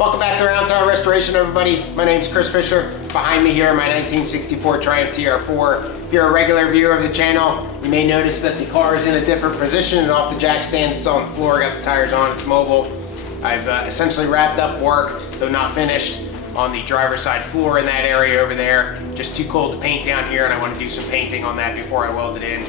Welcome back to Roundtail Restoration, everybody. My name is Chris Fisher. Behind me here, my 1964 Triumph TR4. If you're a regular viewer of the channel, you may notice that the car is in a different position and off the jack stand. It's on the floor, got the tires on, it's mobile. I've essentially wrapped up work, though not finished, on the driver's side floor in that area over there. Just too cold to paint down here, and I want to do some painting on that before I weld it in.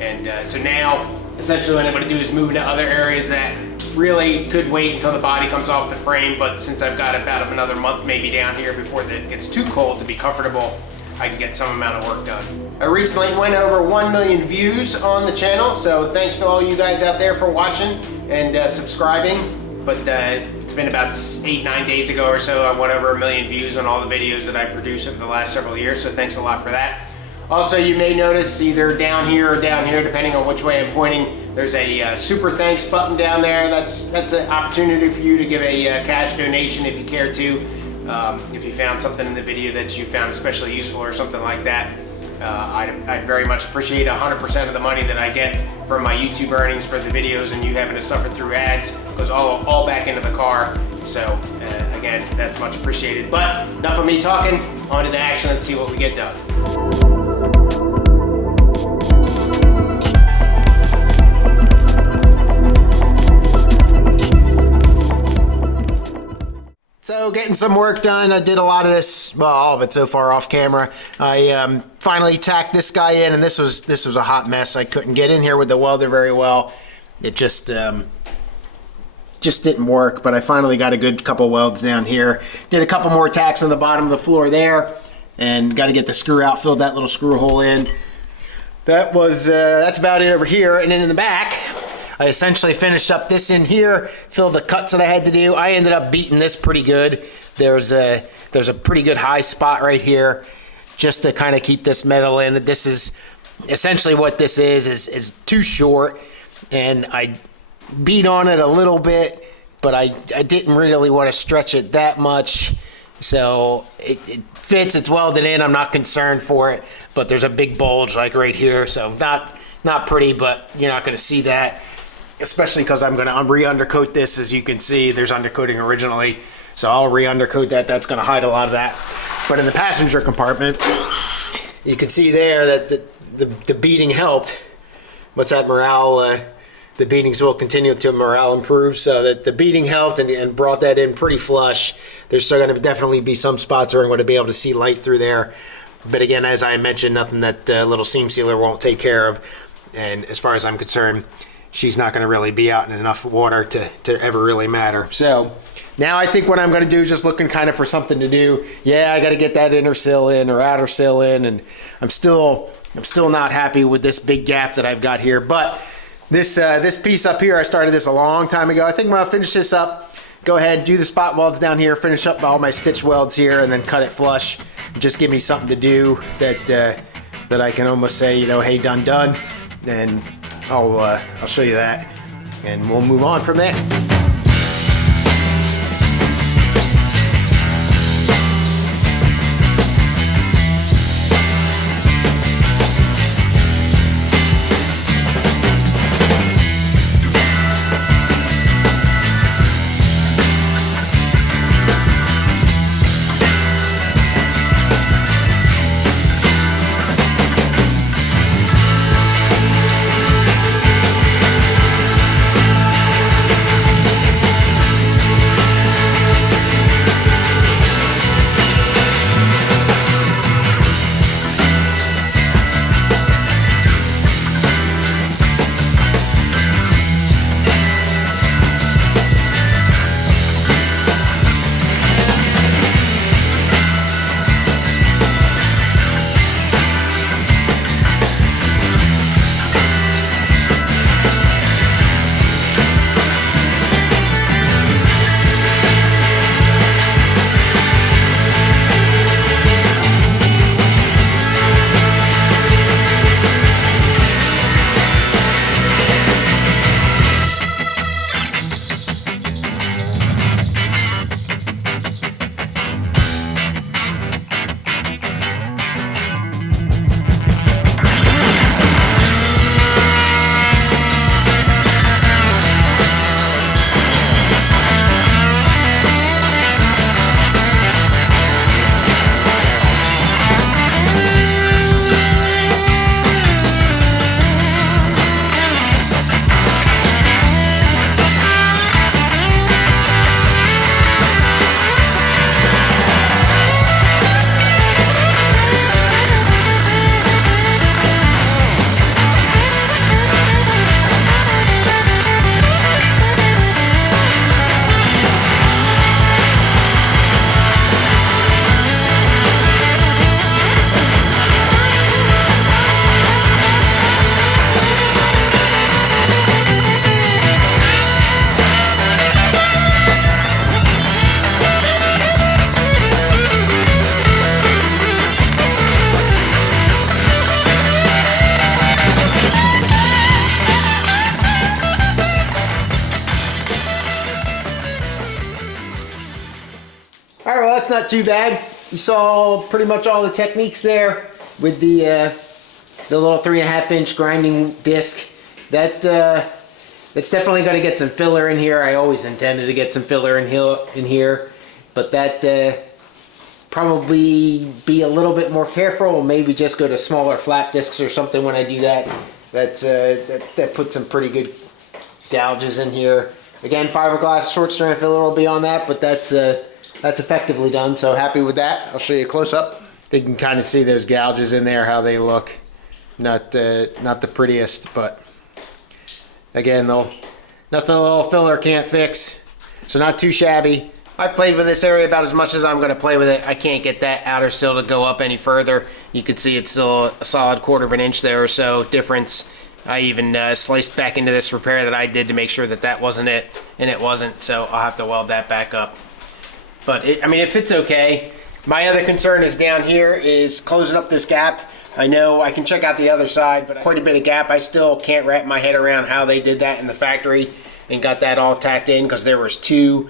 And so now, essentially what I'm going to do is move into other areas that really could wait until the body comes off the frame, but since I've got about another month maybe down here before it gets too cold to be comfortable, I can get some amount of work done. I recently went over 1 million views on the channel, so thanks to all you guys out there for watching and subscribing. But it's been about 8-9 days ago or so, I went over 1 million views on all the videos that I produced over the last several years, so thanks a lot for that. Also, you may notice either down here or down here, depending on which way I'm pointing, there's a super thanks button down there. That's an opportunity for you to give a cash donation if you care to. If you found something in the video that you found especially useful or something like that, I'd very much appreciate 100% of the money that I get from my YouTube earnings for the videos, and you having to suffer through ads goes all back into the car. So again, that's much appreciated. But enough of me talking, on to the action. Let's see what we get done. So getting some work done. I did a lot of this, well, all of it so far off camera. I finally tacked this guy in, and this was a hot mess. I couldn't get in here with the welder very well. It just didn't work, but I finally got a good couple welds down here. Did a couple more tacks on the bottom of the floor there, and got to get the screw out, filled that little screw hole in. That's about it over here. And then in the back, I essentially finished up this in here, filled the cuts that I had to do. I ended up beating this pretty good. There's a pretty good high spot right here just to kind of keep this metal in. This is essentially what this is too short, and I beat on it a little bit, but I didn't really want to stretch it that much. So it fits, it's welded in, I'm not concerned for it, but there's a big bulge like right here, so not pretty, but you're not going to see that. Especially because I'm going to re-undercoat this. As you can see, there's undercoating originally, so I'll re-undercoat that. That's going to hide a lot of that. But in the passenger compartment, you can see there that the beading helped. What's that morale? The beadings will continue to morale improve, so that the beading helped and brought that in pretty flush. There's still going to definitely be some spots where I'm going to be able to see light through there. But again, as I mentioned, nothing that little seam sealer won't take care of. And as far as I'm concerned, she's not going to really be out in enough water to ever really matter. So now I think what I'm going to do is just looking kind of for something to do. Yeah, I got to get that inner sill in or outer sill in, and I'm still not happy with this big gap that I've got here. But this piece up here, I started this a long time ago. I think when I finish this up, go ahead, do the spot welds down here, finish up all my stitch welds here, and then cut it flush. Just give me something to do that I can almost say, you know, hey, done. And I'll show you that, and we'll move on from there. All right, well, that's not too bad. You saw pretty much all the techniques there with the little 3.5-inch grinding disc. That's definitely going to get some filler in here. I always intended to get some filler in here, but that probably be a little bit more careful. Maybe just go to smaller flap discs or something when I do that. That puts some pretty good gouges in here. Again, fiberglass short strand filler will be on that, but that's effectively done. So happy with that. I'll show you a close up. You can kind of see those gouges in there, how they look. Not the prettiest, but again, though, nothing a little filler can't fix. So not too shabby. I played with this area about as much as I'm going to play with it. I can't get that outer sill to go up any further. You can see it's still a solid 1/4 inch there or so difference. I even sliced back into this repair that I did to make sure that that wasn't it, and it wasn't, so I'll have to weld that back up. But I mean, it fits okay. My other concern is down here is closing up this gap. I know I can check out the other side, but quite a bit of gap. I still can't wrap my head around how they did that in the factory and got that all tacked in, because there was 2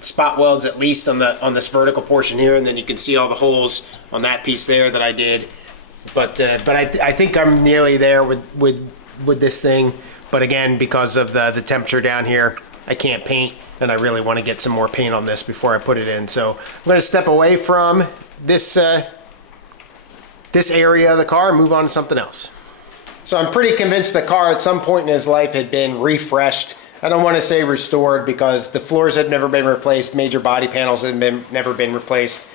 spot welds at least on this vertical portion here, and then you can see all the holes on that piece there that I did. But I think I'm nearly there with this thing. But again, because of the temperature down here, I can't paint, and I really want to get some more paint on this before I put it in. So I'm going to step away from this this area of the car and move on to something else. So I'm pretty convinced the car at some point in his life had been refreshed. I don't want to say restored, because the floors have never been replaced, major body panels have never been replaced.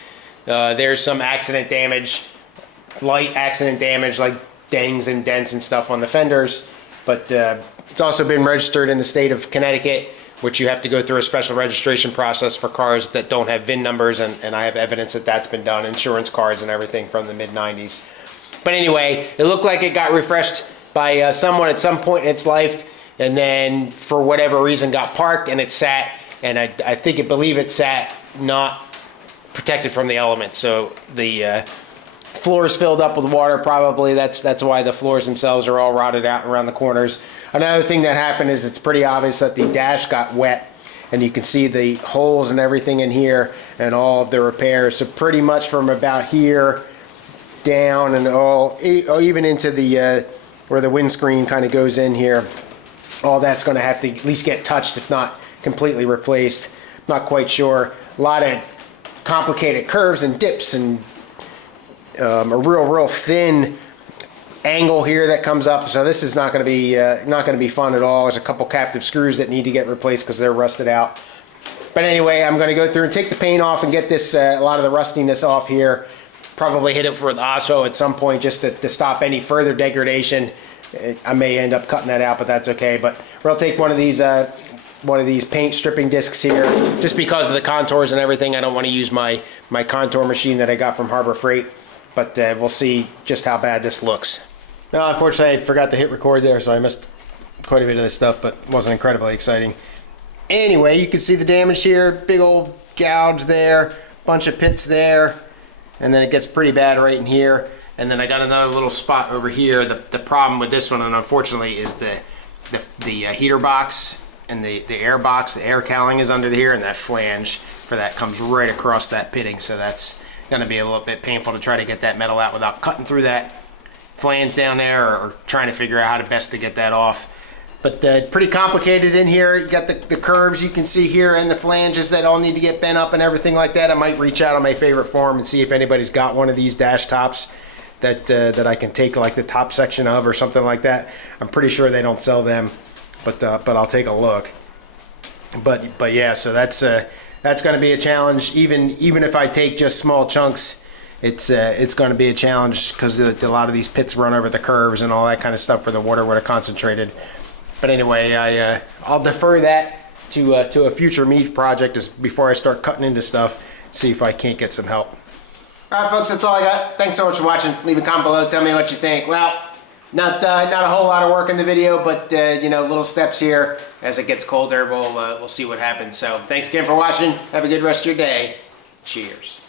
There's some accident damage, light accident damage, like dings and dents and stuff on the fenders, but it's also been registered in the state of Connecticut, which you have to go through a special registration process for cars that don't have VIN numbers, and I have evidence that that's been done, insurance cards and everything from the mid-90s. But anyway, it looked like it got refreshed by someone at some point in its life, and then for whatever reason got parked, and it sat, and I believe it sat not protected from the elements. So the floors filled up with water, probably. That's why the floors themselves are all rotted out around the corners. Another thing that happened is it's pretty obvious that the dash got wet, and you can see the holes and everything in here and all of the repairs. So pretty much from about here down and all, even into the where the windscreen kind of goes in here, all that's going to have to at least get touched, if not completely replaced. Not quite sure. A lot of complicated curves and dips, and a real thin angle here that comes up. So this is not going to be fun at all. There's a couple captive screws that need to get replaced because they're rusted out. But anyway, I'm going to go through and take the paint off and get this a lot of the rustiness off here. Probably hit it with OSPO at some point just to stop any further degradation. I may end up cutting that out, but that's okay. But we'll take one of these paint stripping discs here, just because of the contours and everything. I don't want to use my contour machine that I got from Harbor Freight, but we'll see just how bad this looks. No, unfortunately, I forgot to hit record there, so I missed quite a bit of this stuff, but it wasn't incredibly exciting. Anyway, you can see the damage here. Big old gouge there, bunch of pits there, and then it gets pretty bad right in here. And then I got another little spot over here. The problem with this one, and unfortunately, is the heater box and the air box. The air cowling is under here, and that flange for that comes right across that pitting. So that's going to be a little bit painful to try to get that metal out without cutting through that flange down there, or trying to figure out how to best to get that off. But pretty complicated in here. You got the curves you can see here, and the flanges that all need to get bent up and everything like that. I might reach out on my favorite forum and see if anybody's got one of these dash tops that I can take like the top section of, or something like that. I'm pretty sure they don't sell them, but I'll take a look. But yeah, so that's going to be a challenge. Even if I take just small chunks, it's going to be a challenge, because a lot of these pits run over the curves and all that kind of stuff for the water where they're concentrated. But anyway, I'll defer that to a future meat project before I start cutting into stuff. See if I can't get some help. All right, folks, that's all I got. Thanks so much for watching. Leave a comment below. Tell me what you think. Well, not a whole lot of work in the video, but you know, little steps here. As it gets colder, we'll see what happens. So thanks again for watching. Have a good rest of your day. Cheers.